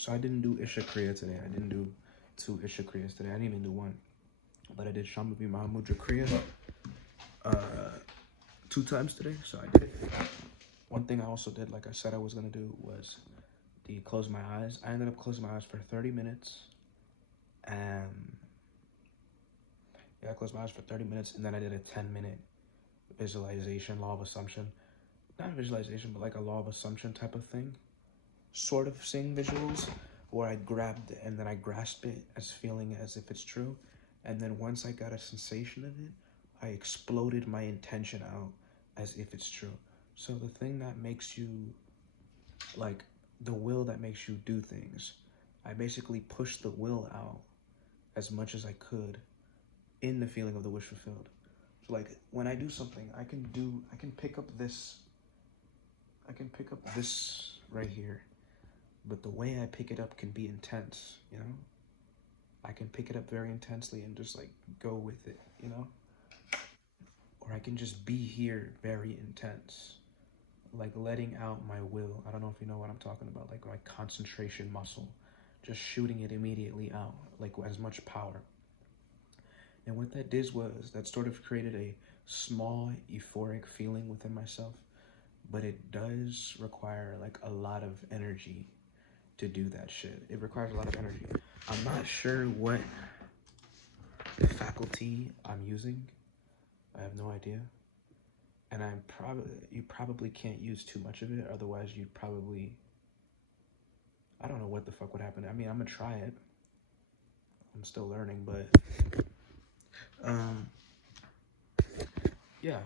So I didn't do Isha Kriya today. I didn't do 2 Isha Kriyas today. I didn't even do one. But I did Shambhavi Mahamudra Kriya 2 times today. So I did it. One thing I also did, like I said I was going to do, was close my eyes. I ended up closing my eyes for 30 minutes. And yeah, I closed my eyes for 30 minutes. And then I did a 10-minute visualization, law of assumption. Not visualization, but like a law of assumption type of thing. Sort of seeing visuals where I grabbed it and then I grasped it as feeling as if it's true. And then once I got a sensation of it, I exploded my intention out as if it's true. So the thing that makes you, like the will that makes you do things, I basically pushed the will out as much as I could in the feeling of the wish fulfilled. So like when I do something, I can pick up this right here, but the way I pick it up can be intense, you know? I can pick it up very intensely and just like go with it, you know? Or I can just be here very intense, like letting out my will. I don't know if you know what I'm talking about, like my concentration muscle, just shooting it immediately out, like as much power. And what that did was that sort of created a small euphoric feeling within myself, but it does require like a lot of energy to do that shit. It requires a lot of energy. I'm not sure what faculty I'm using. I have no idea. And you probably can't use too much of it, otherwise you'd probably, I don't know what the fuck would happen. I mean, I'm gonna try it. I'm still learning, but yeah.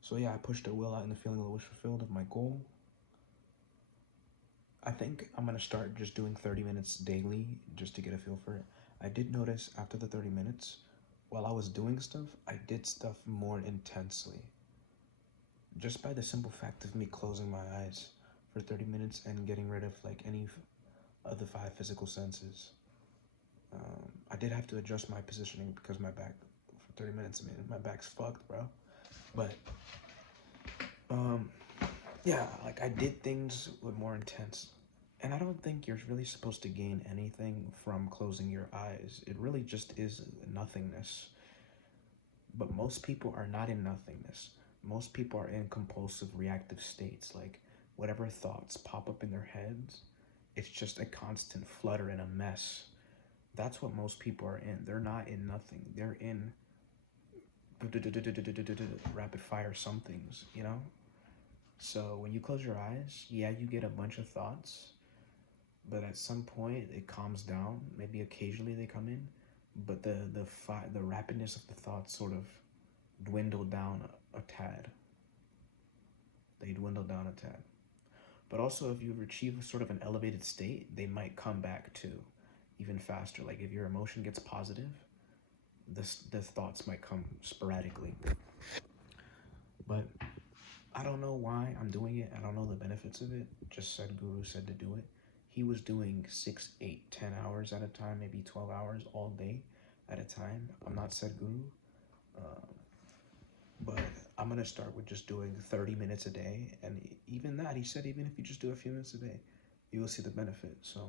So yeah, I pushed the will out in the feeling of the wish fulfilled of my goal. I think I'm gonna start just doing 30 minutes daily just to get a feel for it. I did notice after the 30 minutes, while I was doing stuff, I did stuff more intensely. Just by the simple fact of me closing my eyes for 30 minutes and getting rid of like any of the 5 physical senses. I did have to adjust my positioning because my back, for 30 minutes, I mean, my back's fucked, bro. But, yeah, like I did things with more intense. And I don't think you're really supposed to gain anything from closing your eyes. It really just is nothingness. But most people are not in nothingness. Most people are in compulsive reactive states. Like whatever thoughts pop up in their heads, it's just a constant flutter and a mess. That's what most people are in. They're not in nothing. They're in rapid fire somethings, you know? So when you close your eyes, yeah, you get a bunch of thoughts, but at some point it calms down. Maybe occasionally they come in, but the rapidness of the thoughts sort of dwindle down a tad. They dwindle down a tad. But also, if you achieve sort of an elevated state, they might come back too, even faster. Like if your emotion gets positive, the thoughts might come sporadically. But I don't know why I'm doing it. I don't know the benefits of it. Just said Guru said to do it. He was doing 6, 8, 10 hours at a time, maybe 12 hours all day at a time. I'm not Sadhguru, but I'm gonna start with just doing 30 minutes a day. And even that, he said, even if you just do a few minutes a day, you will see the benefit. So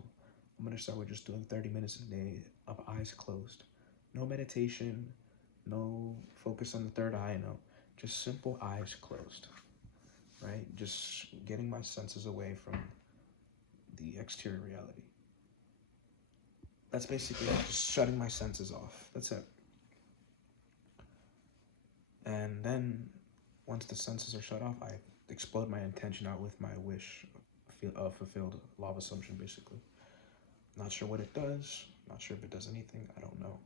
I'm gonna start with just doing 30 minutes a day of eyes closed. No meditation, no focus on the third eye, no. Just simple eyes closed, right? Just getting my senses away from the exterior reality. That's basically it, just shutting my senses off. That's it. And then once the senses are shut off, I explode my intention out with my wish fulfilled, law of assumption, basically. Not sure what it does. Not sure if it does anything. I don't know.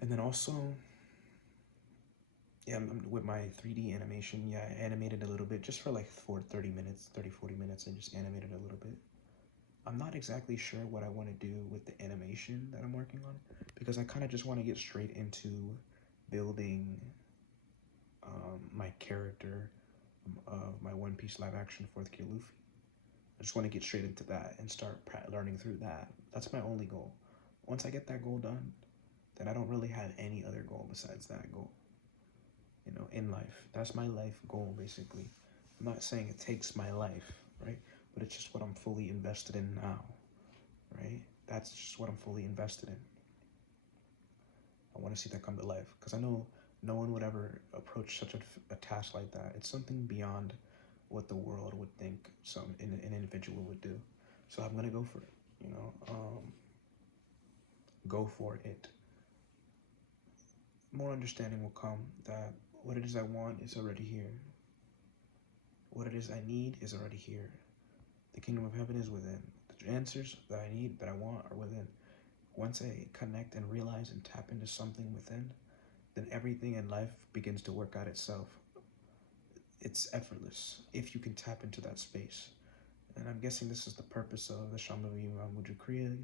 And then also, yeah, with my 3D animation, yeah, I animated a little bit just for like 30 minutes, 30, 40 minutes. I just animated a little bit. I'm not exactly sure what I want to do with the animation that I'm working on because I kind of just want to get straight into building my character of my One Piece live action 4th Gear Luffy. I just want to get straight into that and start learning through that. That's my only goal. Once I get that goal done, then I don't really have any other goal besides that goal. You know, in life. That's my life goal, basically. I'm not saying it takes my life, right? but it's just what I'm fully invested in now, right? That's just what I'm fully invested in. I want to see that come to life because I know no one would ever approach such a task like that. It's something beyond what the world would think an individual would do. So I'm gonna go for it. Go for it. More understanding will come that what it is I want is already here. What it is I need is already here. The kingdom of heaven is within. The answers that I need, that I want, are within. Once I connect and realize and tap into something within, then everything in life begins to work out itself. It's effortless if you can tap into that space. And I'm guessing this is the purpose of the Shambhavi Mudra Kriya,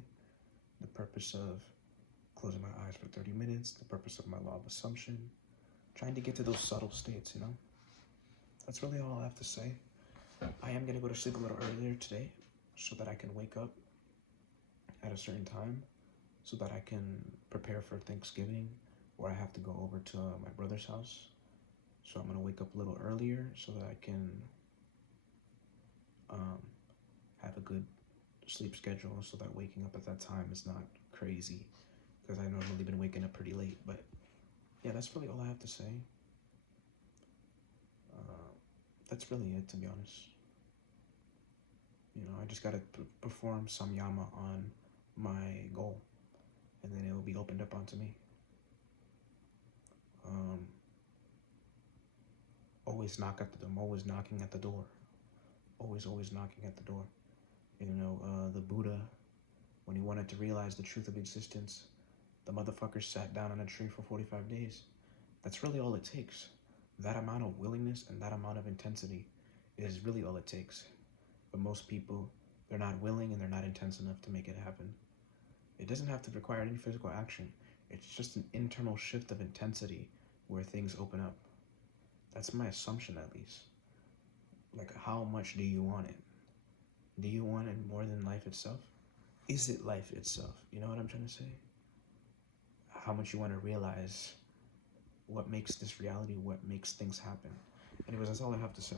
the purpose of closing my eyes for 30 minutes, the purpose of my law of assumption, trying to get to those subtle states, That's really all I have to say. I am going to go to sleep a little earlier today so that I can wake up at a certain time so that I can prepare for Thanksgiving, where I have to go over to my brother's house. So I'm going to wake up a little earlier so that I can have a good sleep schedule so that waking up at that time is not crazy, because I've normally been waking up pretty late. But yeah, that's really all I have to say. That's really it, to be honest. I just got to perform samyama on my goal, and then it will be opened up onto me. Always knock at the door. I'm always knocking at the door. Always knocking at the door. The Buddha, when he wanted to realize the truth of existence, the motherfucker sat down on a tree for 45 days. That's really all it takes. That amount of willingness and that amount of intensity is really all it takes. But most people, they're not willing and they're not intense enough to make it happen. It doesn't have to require any physical action. It's just an internal shift of intensity where things open up. That's my assumption, at least. Like, how much do you want it? Do you want it more than life itself? Is it life itself? You know what I'm trying to say? How much you want to realize what makes this reality, what makes things happen. Anyways, that's all I have to say.